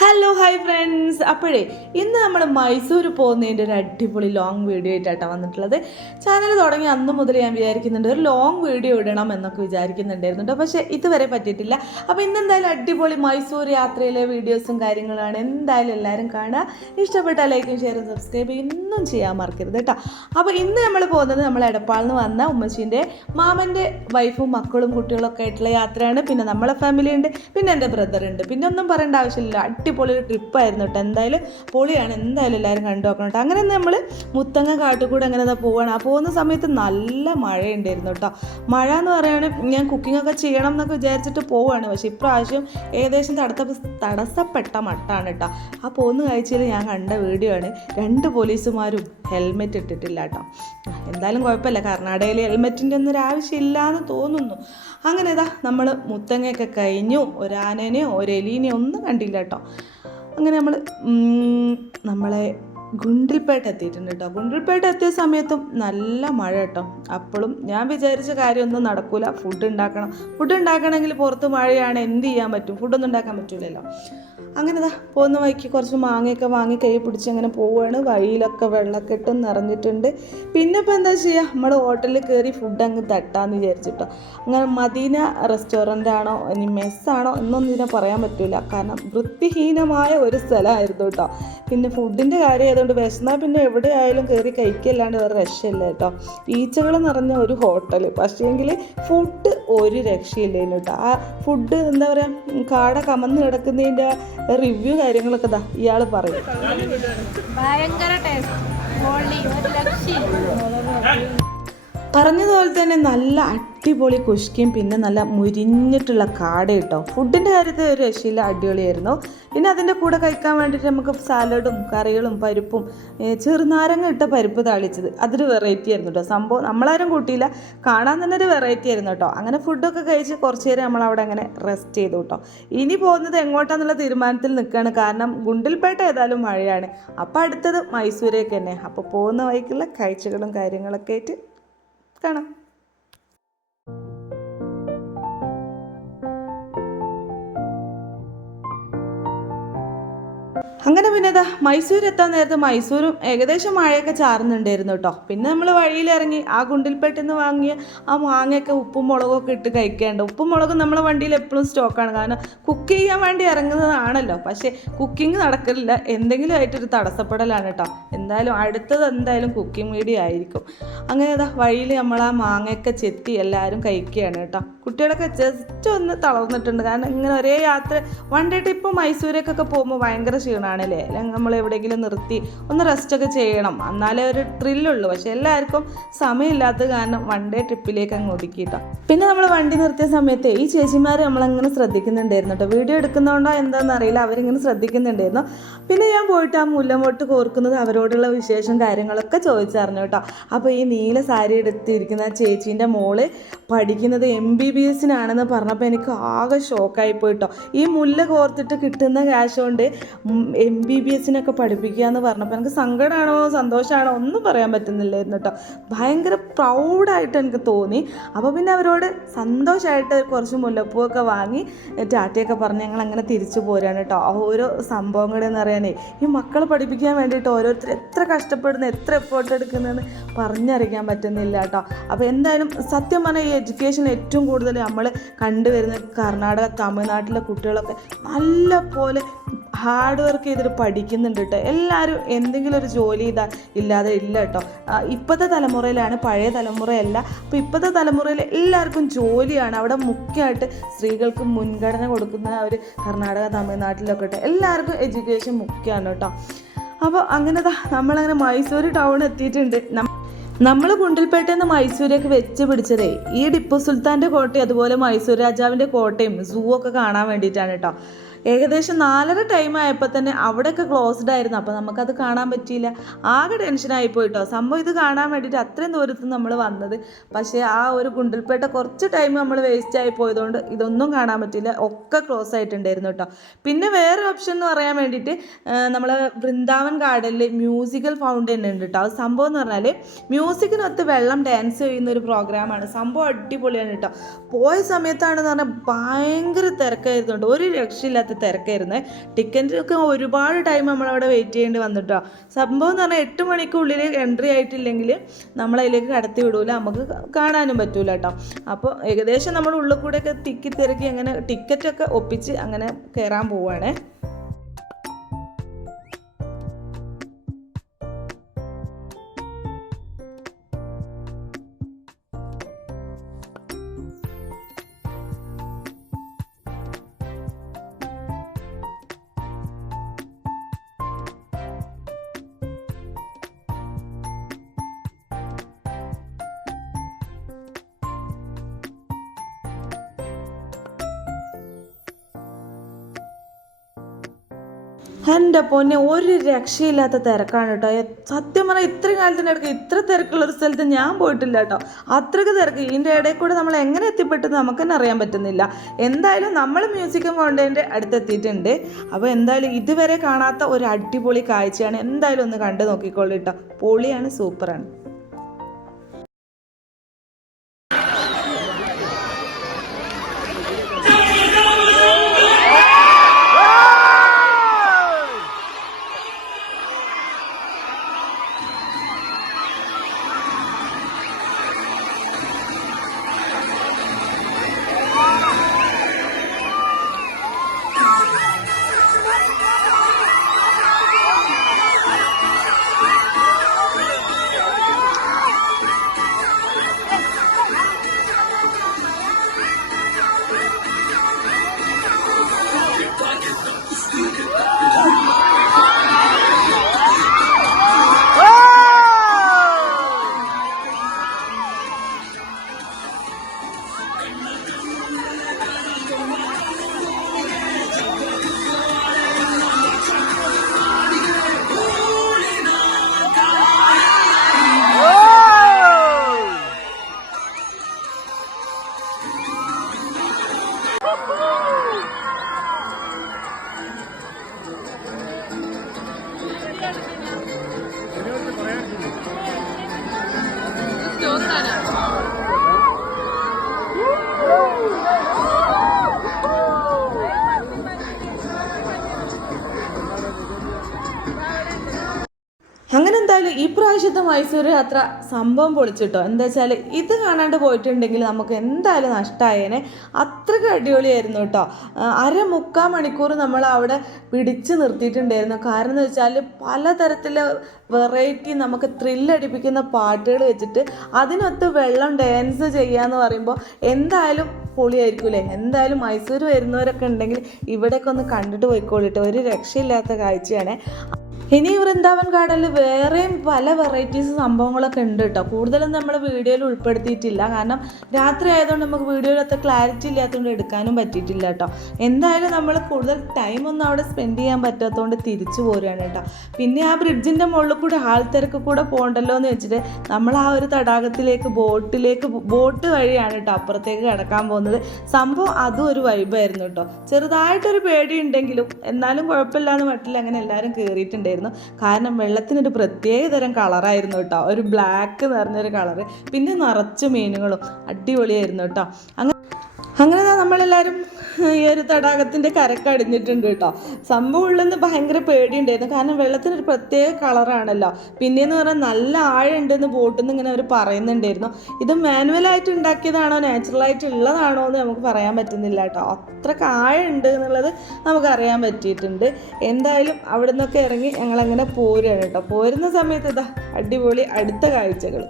Hello hi friends. അപ്പോഴേ ഇന്ന് നമ്മൾ മൈസൂർ പോകുന്നതിൻ്റെ ഒരു അടിപൊളി ലോങ് വീഡിയോ ആയിട്ടാണ് വന്നിട്ടുള്ളത്. ചാനൽ തുടങ്ങി അന്ന് മുതൽ ഞാൻ വിചാരിക്കുന്നുണ്ട് ഒരു ലോങ് വീഡിയോ ഇടണം എന്നൊക്കെ വിചാരിക്കുന്നുണ്ടായിരുന്നു കേട്ടോ, പക്ഷേ ഇതുവരെ പറ്റിയിട്ടില്ല. അപ്പോൾ ഇന്നെന്തായാലും അടിപൊളി മൈസൂർ യാത്രയിലെ വീഡിയോസും കാര്യങ്ങളാണ്. എന്തായാലും എല്ലാവരും കാണുക. ഇഷ്ടപ്പെട്ടാൽ ലൈക്കും ഷെയറും സബ്സ്ക്രൈബ് ഒന്നും ചെയ്യാൻ മറക്കരുത് കേട്ടോ. അപ്പോൾ ഇന്ന് നമ്മൾ പോകുന്നത് നമ്മൾ എടപ്പാളിൽ നിന്ന് വന്ന ഉമ്മച്ചീൻ്റെ മാമൻ്റെ വൈഫും മക്കളും കുട്ടികളൊക്കെ ആയിട്ടുള്ള യാത്രയാണ്. പിന്നെ നമ്മളെ ഫാമിലി ഉണ്ട്, പിന്നെ എൻ്റെ ബ്രദർ ഉണ്ട്, പിന്നെ ഒന്നും പറയേണ്ട ആവശ്യമില്ല. അടിപൊളി ഒരു ട്രിപ്പായിരുന്നു കേട്ടോ. എന്തായാലും പൊളിയാണ്, എന്തായാലും എല്ലാവരും കണ്ടു നോക്കണം കേട്ടോ. അങ്ങനെ നമ്മൾ മുത്തങ്ങ കാട്ടുകൂടെ അങ്ങനെ പോവുകയാണ്. ആ പോകുന്ന സമയത്ത് നല്ല മഴയുണ്ടായിരുന്നു കേട്ടോ. മഴ എന്ന് പറയുകയാണെങ്കിൽ ഞാൻ കുക്കിംഗ് ഒക്കെ ചെയ്യണം എന്നൊക്കെ വിചാരിച്ചിട്ട് പോവുകയാണ്, പക്ഷേ ഇപ്രാവശ്യം ഏകദേശം തടസ്സപ്പെട്ട മട്ടാണ് കേട്ടോ. ആ പോകുന്ന കാഴ്ചയിൽ ഞാൻ കണ്ട വീഡിയോ ആണ്. 2 പോലീസുമാരും ഹെൽമെറ്റ് ഇട്ടിട്ടില്ല കേട്ടോ. എന്തായാലും കുഴപ്പമില്ല, കർണാടകയിൽ ഹെൽമെറ്റിൻ്റെ ഒന്നും ഒരു ആവശ്യമില്ല എന്ന് തോന്നുന്നു. അങ്ങനെ നമ്മൾ മുത്തങ്ങയൊക്കെ കഴിഞ്ഞു. ഒരാനനെയോ ഒരെലീനെയോ ഒന്നും കണ്ടില്ല കേട്ടോ. അങ്ങനെ നമ്മളെ ഗുണ്ടിൽപേട്ട എത്തിയിട്ടുണ്ട് കേട്ടോ. ഗുണ്ടിൽപേട്ട എത്തിയ സമയത്തും നല്ല മഴ കേട്ടോ. അപ്പോഴും ഞാൻ വിചാരിച്ച കാര്യമൊന്നും നടക്കൂല. ഫുഡ് ഉണ്ടാക്കണമെങ്കിൽ പുറത്ത് മഴയാണ്, എന്ത് ചെയ്യാൻ പറ്റും? ഫുഡൊന്നും ഉണ്ടാക്കാൻ പറ്റില്ലല്ലോ. അങ്ങനെ പോകുന്ന വഴിക്ക് കുറച്ച് മാങ്ങയൊക്കെ വാങ്ങി കൈ പിടിച്ച് അങ്ങനെ പോവുകയാണ്. വഴിയിലൊക്കെ വെള്ളമൊക്കെ ഇട്ട് നിറഞ്ഞിട്ടുണ്ട്. പിന്നെ ഇപ്പോൾ എന്താ ചെയ്യുക, നമ്മൾ ഹോട്ടലിൽ കയറി ഫുഡ് അങ്ങ് തട്ടാന്ന് വിചാരിച്ചിട്ടോ. അങ്ങനെ മദീന റെസ്റ്റോറൻ്റ് ആണോ ഇനി മെസ്സാണോ എന്നൊന്നും ഇതിനെ പറയാൻ പറ്റില്ല, കാരണം വൃത്തിഹീനമായ ഒരു സ്ഥലമായിരുന്നു കേട്ടോ. പിന്നെ ഫുഡിൻ്റെ കാര്യം ആയതുകൊണ്ട് വിശന്നാൽ പിന്നെ എവിടെയായാലും കയറി കഴിക്കല്ലാണ്ട് വേറെ രക്ഷയില്ല കേട്ടോ. ഈച്ചകൾ നിറഞ്ഞ ഒരു ഹോട്ടൽ, പക്ഷേങ്കിൽ ഫുഡ് ഒരു രക്ഷയില്ലേനു കേട്ടോ. ആ ഫുഡ് എന്താ പറയുക, കാട കമന്ന് കിടക്കുന്നതിൻ്റെ റിവ്യൂ കാര്യങ്ങളൊക്കെ ഇയാൾ പറയും. ഭയങ്കര ടേസ്റ്റ്, പറഞ്ഞതുപോലെ തന്നെ നല്ല അടിപൊളി കുഷ്കയും പിന്നെ നല്ല മുരിഞ്ഞിട്ടുള്ള കാട കേട്ടോ. ഫുഡിൻ്റെ കാര്യത്തിൽ ഒരു രക്ഷയില്ല, അടിപൊളിയായിരുന്നു. പിന്നെ അതിൻ്റെ കൂടെ കഴിക്കാൻ വേണ്ടിയിട്ട് നമുക്ക് സാലഡും കറികളും പരിപ്പും ചെറുനാരങ്ങ ഇട്ട പരിപ്പ് താളിച്ചത്, അതൊരു വെറൈറ്റി ആയിരുന്നു കേട്ടോ. സംഭവം നമ്മളാരും കൂട്ടിയില്ല, കാണാൻ തന്നെ ഒരു വെറൈറ്റി ആയിരുന്നു കേട്ടോ. അങ്ങനെ ഫുഡൊക്കെ കഴിച്ച് കുറച്ച് നേരം നമ്മളവിടെ അങ്ങനെ റെസ്റ്റ് ചെയ്തു കേട്ടോ. ഇനി പോകുന്നത് എങ്ങോട്ടാന്നുള്ള തീരുമാനത്തിൽ നിൽക്കുകയാണ്, കാരണം ഗുണ്ടിൽപേട്ട ഏതായാലും മഴയാണ്. അപ്പോൾ അടുത്തത് മൈസൂരേക്ക് തന്നെ. അപ്പോൾ പോകുന്ന വഴിക്കുള്ള കാഴ്ചകളും കാര്യങ്ങളൊക്കെ ആയിട്ട് കാണാം. അങ്ങനെ പിന്നെ മൈസൂർ എത്താൻ നേരത്ത് മൈസൂരും ഏകദേശം മഴയൊക്കെ ചാറുന്നുണ്ടായിരുന്നു കേട്ടോ. പിന്നെ നമ്മൾ വഴിയിലിറങ്ങി ആ ഗുണ്ടിൽപേട്ടിൽ നിന്ന് വാങ്ങിയ ആ മാങ്ങയൊക്കെ ഉപ്പും മുളകൊക്കെ ഇട്ട് കഴിക്കേണ്ട. ഉപ്പും മുളകും നമ്മളെ വണ്ടിയിൽ എപ്പോഴും സ്റ്റോക്കാണ്, കാരണം കുക്ക് ചെയ്യാൻ വേണ്ടി ഇറങ്ങുന്നതാണല്ലോ. പക്ഷേ കുക്കിംഗ് നടക്കില്ല, എന്തെങ്കിലും ആയിട്ടൊരു തടസ്സപ്പെടലാണ് കേട്ടോ. എന്തായാലും അടുത്തത് എന്തായാലും കുക്കിംഗ് വീഡിയോ ആയിരിക്കും. അങ്ങനെ വഴിയിൽ നമ്മൾ ആ മാങ്ങയൊക്കെ ചെത്തി എല്ലാവരും കഴിക്കുകയാണ് കേട്ടോ. കുട്ടികളൊക്കെ ജസ്റ്റ് ഒന്ന് തളർന്നിട്ടുണ്ട്, കാരണം ഇങ്ങനെ ഒരേ യാത്ര വൺ ഡേ ട്രിപ്പ് മൈസൂരേക്കൊക്കെ പോകുമ്പോൾ ഭയങ്കര ക്ഷീണമാണല്ലേ. അല്ലെങ്കിൽ നമ്മൾ എവിടെയെങ്കിലും നിർത്തി ഒന്ന് റെസ്റ്റൊക്കെ ചെയ്യണം, എന്നാലേ ഒരു ത്രില്ലുള്ളൂ. പക്ഷേ എല്ലാവർക്കും സമയമില്ലാത്തത് കാരണം വൺ ഡേ ട്രിപ്പിലേക്ക് അങ്ങ് ഒതുക്കിയിട്ടോ. പിന്നെ നമ്മൾ വണ്ടി നിർത്തിയ സമയത്ത് ഈ ചേച്ചിമാർ നമ്മളങ്ങനെ ശ്രദ്ധിക്കുന്നുണ്ടായിരുന്നു കേട്ടോ. വീഡിയോ എടുക്കുന്നതുകൊണ്ടോ എന്താണെന്ന് അറിയില്ല, അവരിങ്ങനെ ശ്രദ്ധിക്കുന്നുണ്ടായിരുന്നു. പിന്നെ ഞാൻ പോയിട്ട് ആ മുല്ലമൊട്ട് കോർക്കുന്നത് അവരോടുള്ള വിശേഷം കാര്യങ്ങളൊക്കെ ചോദിച്ചറിഞ്ഞു കേട്ടോ. അപ്പോൾ ഈ നീല സാരി എടുത്തിരിക്കുന്ന ചേച്ചീൻ്റെ മോള് പഠിക്കുന്നത് MBBS പറഞ്ഞപ്പോൾ എനിക്ക് ആകെ ഷോക്കായി പോയിട്ടോ. ഈ മുല്ല കോർത്തിട്ട് കിട്ടുന്ന ക്യാഷ് കൊണ്ട് MBBS പഠിപ്പിക്കുക എന്ന് പറഞ്ഞപ്പോൾ എനിക്ക് സങ്കടമാണോ സന്തോഷമാണോ ഒന്നും പറയാൻ പറ്റുന്നില്ലായിരുന്നു കേട്ടോ. ഭയങ്കര പ്രൗഡായിട്ട് എനിക്ക് തോന്നി. അപ്പോൾ പിന്നെ അവരോട് സന്തോഷമായിട്ട് കുറച്ച് മുല്ലപ്പൂവൊക്കെ വാങ്ങി ടാറ്റയൊക്കെ പറഞ്ഞ് ഞങ്ങൾ അങ്ങനെ തിരിച്ചു പോരാണ് കേട്ടോ. ഓരോ സംഭവങ്ങളെന്ന് പറയാനേ, ഈ മക്കളെ പഠിപ്പിക്കാൻ വേണ്ടിയിട്ട് ഓരോരുത്തർ എത്ര കഷ്ടപ്പെടുന്നു, എത്ര എഫേർട്ട് എടുക്കുന്നതെന്ന് പറഞ്ഞറിയിക്കാൻ പറ്റുന്നില്ല കേട്ടോ. അപ്പോൾ എന്തായാലും സത്യം പറഞ്ഞാൽ ഈ എഡ്യൂക്കേഷൻ ഏറ്റവും കൂടുതൽ നമ്മൾ കണ്ടുവരുന്ന കർണാടക തമിഴ്നാട്ടിലെ കുട്ടികളൊക്കെ നല്ല പോലെ ഹാർഡ് വർക്ക് ചെയ്തിട്ട് പഠിക്കുന്നുണ്ട് കേട്ടോ. എല്ലാവരും എന്തെങ്കിലും ഒരു ജോലി ഇല്ലാതെ ഇല്ല കേട്ടോ. ഇപ്പോഴത്തെ തലമുറയിലാണ്, പഴയ തലമുറയല്ല. അപ്പോൾ ഇപ്പോഴത്തെ തലമുറയിൽ എല്ലാവർക്കും ജോലിയാണ്. അവിടെ മുഖ്യമായിട്ട് സ്ത്രീകൾക്ക് മുൻഗണന കൊടുക്കുന്ന ഒരു കർണാടക തമിഴ്നാട്ടിലൊക്കെ കേട്ടോ. എല്ലാവർക്കും എഡ്യൂക്കേഷൻ മുഖ്യമാണ് കേട്ടോ. അപ്പോൾ അങ്ങനെ നമ്മളങ്ങനെ മൈസൂർ ടൗൺ എത്തിയിട്ടുണ്ട്. നമ്മൾ ഗുണ്ടിൽപേട്ടയിൽ നിന്ന് മൈസൂരേക്ക് വെച്ച് പിടിച്ചതേ ഈ ടിപ്പു സുൽത്താൻ്റെ കോട്ടയും അതുപോലെ മൈസൂർ രാജാവിൻ്റെ കോട്ടയും സൂ ഒക്കെ കാണാൻ വേണ്ടിയിട്ടാണ് കേട്ടോ. ഏകദേശം 4:30 ടൈം ആയപ്പോൾ തന്നെ അവിടെയൊക്കെ ക്ലോസ്ഡ് ആയിരുന്നു. അപ്പോൾ നമുക്കത് കാണാൻ പറ്റിയില്ല, ആകെ ടെൻഷനായി പോയിട്ടോ. സംഭവം ഇത് കാണാൻ വേണ്ടിയിട്ട് അത്രയും ദൂരത്ത് നമ്മൾ വന്നത്, പക്ഷേ ആ ഒരു ഗുണ്ടിൽപേട്ട കുറച്ച് ടൈം നമ്മൾ വേസ്റ്റായി പോയതുകൊണ്ട് ഇതൊന്നും കാണാൻ പറ്റില്ല, ഒക്കെ ക്ലോസ് ആയിട്ടുണ്ടായിരുന്നു കേട്ടോ. പിന്നെ വേറെ ഓപ്ഷൻ എന്ന് പറയാൻ വേണ്ടിയിട്ട് നമ്മൾ വൃന്ദാവൻ ഗാർഡനിൽ മ്യൂസിക്കൽ ഫൗണ്ടൻ ഉണ്ട് കേട്ടോ. അത് സംഭവം എന്ന് പറഞ്ഞാൽ മ്യൂസിക്കിനൊത്ത് വെള്ളം ഡാൻസ് ചെയ്യുന്ന ഒരു പ്രോഗ്രാമാണ്. സംഭവം അടിപൊളിയാണ് കേട്ടോ. പോയ സമയത്താണെന്ന് പറഞ്ഞാൽ ഭയങ്കര തിരക്കായിരുന്നു കേട്ടോ, ഒരു രക്ഷയില്ലാത്ത തിരക്കായിരുന്നു. ടിക്കറ്റിനൊക്കെ ഒരുപാട് ടൈം നമ്മളവിടെ വെയിറ്റ് ചെയ്യേണ്ടി വന്നിട്ടോ. സംഭവം എന്ന് പറഞ്ഞാൽ 8 മണിക്കുള്ളിൽ എൻട്രി ആയിട്ടില്ലെങ്കിൽ നമ്മളതിലേക്ക് കടത്തി വിടൂല, നമുക്ക് കാണാനും പറ്റൂല കേട്ടോ. അപ്പോൾ ഏകദേശം നമ്മൾ ഉള്ളിൽ കൂടെയൊക്കെ തിരക്കി അങ്ങനെ ടിക്കറ്റൊക്കെ ഒപ്പിച്ച് അങ്ങനെ കയറാൻ പോവുകയാണേ. എൻ്റെ പൊന്നെ, ഒരു രക്ഷയില്ലാത്ത തിരക്കാണ് കേട്ടോ. സത്യം പറഞ്ഞാൽ ഇത്രയും കാലത്തിനിടയ്ക്ക് ഇത്ര തിരക്കുള്ളൊരു സ്ഥലത്ത് ഞാൻ പോയിട്ടില്ല കേട്ടോ. അത്രയ്ക്ക് തിരക്ക്. ഇതിൻ്റെ ഇടയിൽ കൂടെ നമ്മൾ എങ്ങനെ എത്തിപ്പെട്ടത് നമുക്ക് തന്നെ അറിയാൻ പറ്റുന്നില്ല. എന്തായാലും നമ്മൾ മ്യൂസിയം ഫൗണ്ടൈൻ്റെ അടുത്തെത്തിയിട്ടുണ്ട്. അപ്പോൾ എന്തായാലും ഇതുവരെ കാണാത്ത ഒരു അടിപൊളി കാഴ്ചയാണ്. എന്തായാലും ഒന്ന് കണ്ടു നോക്കിക്കോളൂ കേട്ടോ. പൊളിയാണ്, സൂപ്പറാണ്. അങ്ങനെ എന്തായാലും ഈ പ്രാവശ്യത്തെ മൈസൂർ യാത്ര സംഭവം പൊളിച്ചിട്ടോ. എന്താ വെച്ചാൽ ഇത് കാണാണ്ട് പോയിട്ടുണ്ടെങ്കിൽ നമുക്ക് എന്തായാലും നഷ്ടമായേനെ. അത്രയ്ക്ക് അടിപൊളിയായിരുന്നു കേട്ടോ. 1.25 മണിക്കൂർ നമ്മൾ അവിടെ പിടിച്ച് നിർത്തിയിട്ടുണ്ടായിരുന്നു. കാരണം എന്ന് വെച്ചാൽ പലതരത്തിലെ വെറൈറ്റി നമുക്ക് ത്രില്ലടിപ്പിക്കുന്ന പാട്ടുകൾ വെച്ചിട്ട് അതിനൊത്ത് വെള്ളം ഡാൻസ് ചെയ്യാന്ന് പറയുമ്പോൾ എന്തായാലും പൊളിയായിരിക്കൂലേ. എന്തായാലും മൈസൂർ വരുന്നവരൊക്കെ ഉണ്ടെങ്കിൽ ഇവിടെയൊക്കെ ഒന്ന് കണ്ടിട്ട് പോയിക്കോളിട്ടോ. ഒരു രക്ഷയില്ലാത്ത കാഴ്ചയാണ്. ഇനി വൃന്ദാവൻ ഗാർഡനിൽ വേറെയും പല വെറൈറ്റീസ് സംഭവങ്ങളൊക്കെ ഉണ്ട് കേട്ടോ. കൂടുതലും നമ്മൾ വീഡിയോയിൽ ഉൾപ്പെടുത്തിയിട്ടില്ല. കാരണം രാത്രി ആയതുകൊണ്ട് നമുക്ക് വീഡിയോയിൽ അത്ര ക്ലാരിറ്റി ഇല്ലാത്തതുകൊണ്ട് എടുക്കാനും പറ്റിയിട്ടില്ല കേട്ടോ. എന്തായാലും നമ്മൾ കൂടുതൽ ടൈമൊന്നും അവിടെ സ്പെൻഡ് ചെയ്യാൻ പറ്റാത്തതുകൊണ്ട് തിരിച്ചു പോരുകയാണ് കേട്ടോ. പിന്നെ ആ ബ്രിഡ്ജിൻ്റെ മുകളിൽ കൂടെ ആൾത്തിരക്ക് കൂടെ പോകണ്ടല്ലോ എന്ന് വെച്ചിട്ട് നമ്മൾ ആ ഒരു തടാകത്തിലേക്ക് ബോട്ട് വഴിയാണ് കേട്ടോ അപ്പുറത്തേക്ക് കിടക്കാൻ പോകുന്നത്. സംഭവം അതും ഒരു വൈബായിരുന്നു കേട്ടോ. ചെറുതായിട്ടൊരു പേടി ഉണ്ടെങ്കിലും എന്നാലും കുഴപ്പമില്ലാന്ന് മട്ടിൽ അങ്ങനെ എല്ലാവരും കയറിയിട്ടുണ്ടായിരുന്നു. കാരണം വെള്ളത്തിനൊരു പ്രത്യേക തരം കളറായിരുന്നു കേട്ടോ. ഒരു ബ്ലാക്ക് നിറഞ്ഞൊരു കളറ്. പിന്നെ നിറച്ച് മീനുകളും അടിപൊളിയായിരുന്നു കേട്ടോ. അങ്ങനെ നമ്മളെല്ലാവരും ഈ ഒരു തടാകത്തിൻ്റെ കരക്കടിഞ്ഞിട്ടുണ്ട് കേട്ടോ. സംഭവം ഉള്ളെന്ന് ഭയങ്കര പേടിയുണ്ടായിരുന്നു. കാരണം വെള്ളത്തിനൊരു പ്രത്യേക കളറാണല്ലോ. പിന്നെയെന്ന് പറഞ്ഞാൽ നല്ല ആഴമുണ്ടെന്ന് ബോട്ടിൽ നിന്ന് ഇങ്ങനെ അവർ പറയുന്നുണ്ടായിരുന്നു. ഇത് മാനുവലായിട്ട് ഉണ്ടാക്കിയതാണോ നാച്ചുറലായിട്ട് ഉള്ളതാണോ എന്ന് നമുക്ക് പറയാൻ പറ്റുന്നില്ല കേട്ടോ. അത്രയ്ക്ക് ആഴമുണ്ട് എന്നുള്ളത് നമുക്കറിയാൻ പറ്റിയിട്ടുണ്ട്. എന്തായാലും അവിടെ നിന്നൊക്കെ ഇറങ്ങി ഞങ്ങളങ്ങനെ പോരുകയാണ് കേട്ടോ. പോരുന്ന സമയത്ത് ഇതാ അടിപൊളി അടുത്ത കാഴ്ചകൾ.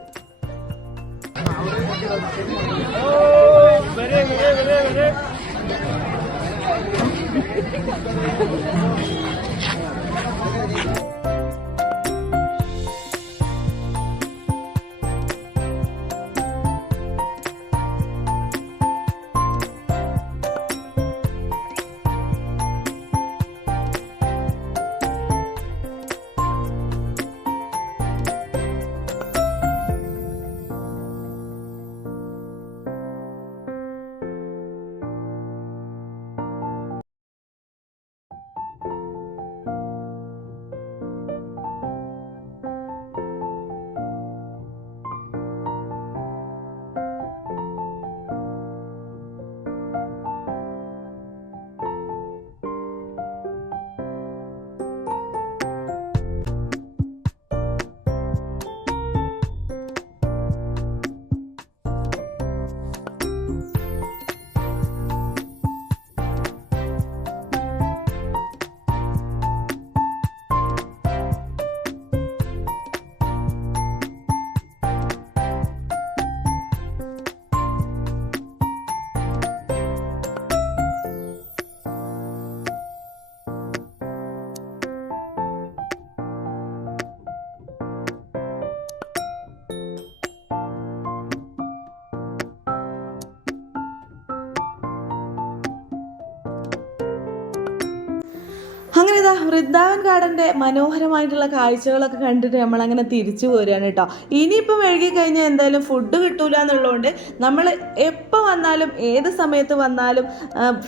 അങ്ങനെ ഇതാ വൃന്ദാവൻ ഗാർഡൻ്റെ മനോഹരമായിട്ടുള്ള കാഴ്ചകളൊക്കെ കണ്ടിട്ട് നമ്മളങ്ങനെ തിരിച്ചു പോരുകയാണ് കേട്ടോ. ഇനിയിപ്പം വൈകി കഴിഞ്ഞാൽ എന്തായാലും ഫുഡ് കിട്ടൂല എന്നുള്ളതുകൊണ്ട് നമ്മൾ എപ്പോൾ വന്നാലും ഏത് സമയത്ത് വന്നാലും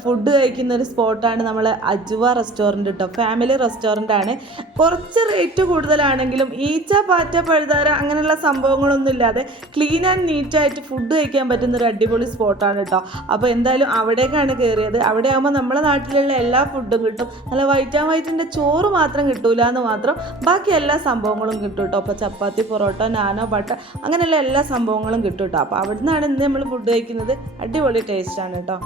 ഫുഡ് കഴിക്കുന്ന ഒരു സ്പോട്ടാണ് നമ്മൾ അജുവ റെസ്റ്റോറൻറ്റ് കേട്ടോ. ഫാമിലി റെസ്റ്റോറൻ്റ് ആണ്. കുറച്ച് റേറ്റ് കൂടുതലാണെങ്കിലും ഈച്ച പാറ്റ പഴുതാര അങ്ങനെയുള്ള സംഭവങ്ങളൊന്നും ഇല്ലാതെ ക്ലീൻ ആൻഡ് നീറ്റായിട്ട് ഫുഡ് കഴിക്കാൻ പറ്റുന്ന ഒരു അടിപൊളി സ്പോട്ടാണ് കേട്ടോ. അപ്പോൾ എന്തായാലും അവിടേക്കാണ് കയറിയത്. അവിടെ ആകുമ്പോൾ നമ്മുടെ നാട്ടിലുള്ള എല്ലാ ഫുഡും കിട്ടും. നല്ല വൈറ്റിൻ്റെ ചോറ് മാത്രം കിട്ടൂല എന്ന് മാത്രം, ബാക്കി എല്ലാ സംഭവങ്ങളും കിട്ടും കേട്ടോ. അപ്പോൾ ചപ്പാത്തി, പൊറോട്ട, നാനോ, ബട്ടർ അങ്ങനെയുള്ള എല്ലാ സംഭവങ്ങളും കിട്ടും കേട്ടോ. അപ്പോൾ അവിടെ നിന്നാണ് ഇന്ന് നമ്മൾ ഫുഡ് കഴിക്കുന്നത്. അടിപൊളി ടേസ്റ്റാണ് കേട്ടോ.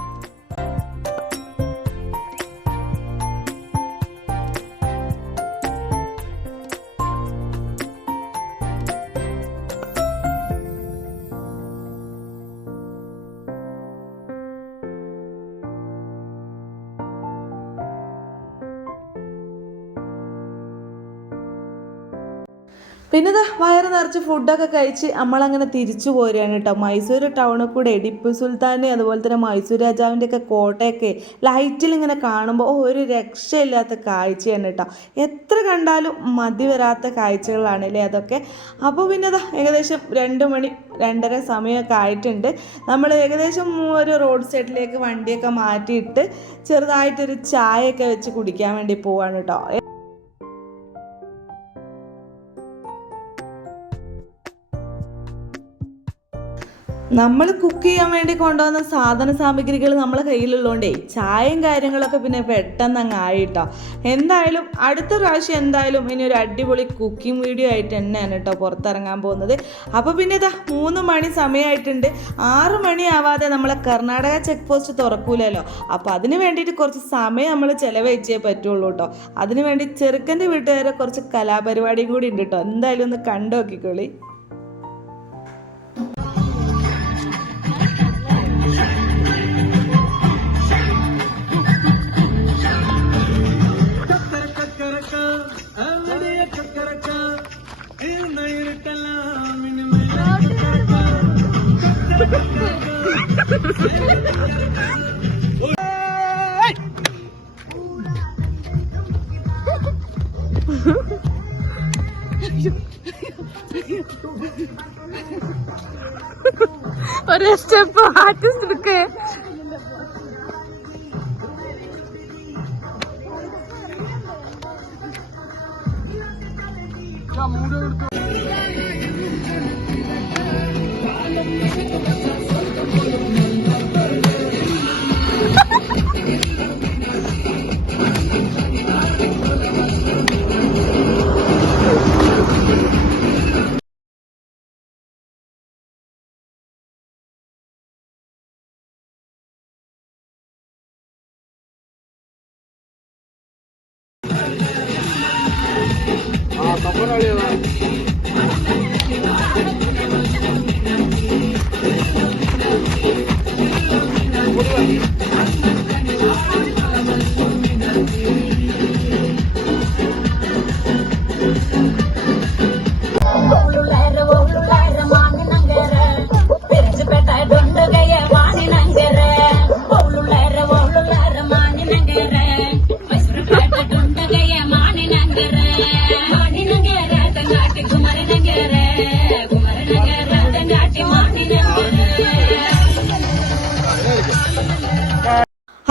പിന്നെ ഇതാ വയറ് നിറച്ച് ഫുഡൊക്കെ കഴിച്ച് നമ്മളങ്ങനെ തിരിച്ചു പോരുകയാണ് കേട്ടോ. മൈസൂർ ടൗണിൽ കൂടെ ടിപ്പു സുൽത്താൻ അതുപോലെ തന്നെ മൈസൂർ രാജാവിൻ്റെ ഒക്കെ കോട്ടയൊക്കെ ലൈറ്റിൽ ഇങ്ങനെ കാണുമ്പോൾ ഒരു രക്ഷയില്ലാത്ത കാഴ്ചയാണ് കേട്ടോ. എത്ര കണ്ടാലും മതി വരാത്ത കാഴ്ചകളാണ് അല്ലേ അതൊക്കെ. അപ്പോൾ പിന്നെ ഇതാ ഏകദേശം 2 മണി 2:30 സമയമൊക്കെ ആയിട്ടുണ്ട്. നമ്മൾ ഏകദേശം ഒരു റോഡ് സൈഡിലേക്ക് വണ്ടിയൊക്കെ മാറ്റിയിട്ട് ചെറുതായിട്ടൊരു ചായയൊക്കെ വെച്ച് കുടിക്കാൻ വേണ്ടി പോവാണ് കേട്ടോ. നമ്മൾ കുക്ക് ചെയ്യാൻ വേണ്ടി കൊണ്ടുവന്ന സാധന സാമഗ്രികൾ നമ്മളെ കയ്യിലുള്ളതുകൊണ്ടേ ചായയും കാര്യങ്ങളൊക്കെ പിന്നെ പെട്ടെന്ന് അങ്ങ് ആയിട്ടോ. എന്തായാലും അടുത്ത പ്രാവശ്യം എന്തായാലും ഇനി ഒരു അടിപൊളി കുക്കിംഗ് വീഡിയോ ആയിട്ട് തന്നെയാണ് കേട്ടോ പുറത്തിറങ്ങാൻ പോകുന്നത്. അപ്പോൾ പിന്നെ ഇതാ 3 മണി സമയമായിട്ടുണ്ട്. 6 മണി ആവാതെ നമ്മളെ കർണാടക ചെക്ക് പോസ്റ്റ് തുറക്കൂലല്ലോ. അപ്പോൾ അതിന് വേണ്ടിയിട്ട് കുറച്ച് സമയം നമ്മൾ ചിലവഴിച്ചേ പറ്റുള്ളൂ കേട്ടോ. അതിന് വേണ്ടി ചെറുക്കൻ്റെ വീട്ടുകാരെ കുറച്ച് കലാപരിപാടിയും കൂടി ഉണ്ട് കേട്ടോ. എന്തായാലും ഒന്ന് കണ്ടു നോക്കിക്കോളി. ഒരു സ്റ്റെപ്പ് ആർട്ടിസ്റ്റ് എടുക്കേ.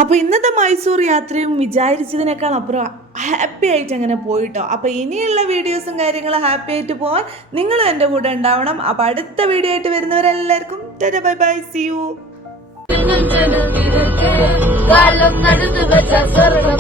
അപ്പോൾ ഇന്നത്തെ മൈസൂർ യാത്രയും വിചാരിച്ചതിനേക്കാൾ അപ്പുറം ഹാപ്പി ആയിട്ട് അങ്ങനെ പോയിട്ടോ. അപ്പോൾ ഇനിയുള്ള വീഡിയോസും കാര്യങ്ങളും ഹാപ്പി ആയിട്ട് പോകാൻ നിങ്ങളും എൻ്റെ കൂടെ ഉണ്ടാവണം. അപ്പോൾ അടുത്ത വീഡിയോ ആയിട്ട് വരുന്നവരെല്ലാവർക്കും ബൈ ബൈ, സി യു. കാലം നടന്നു വെച്ച സ്വർണ്ണ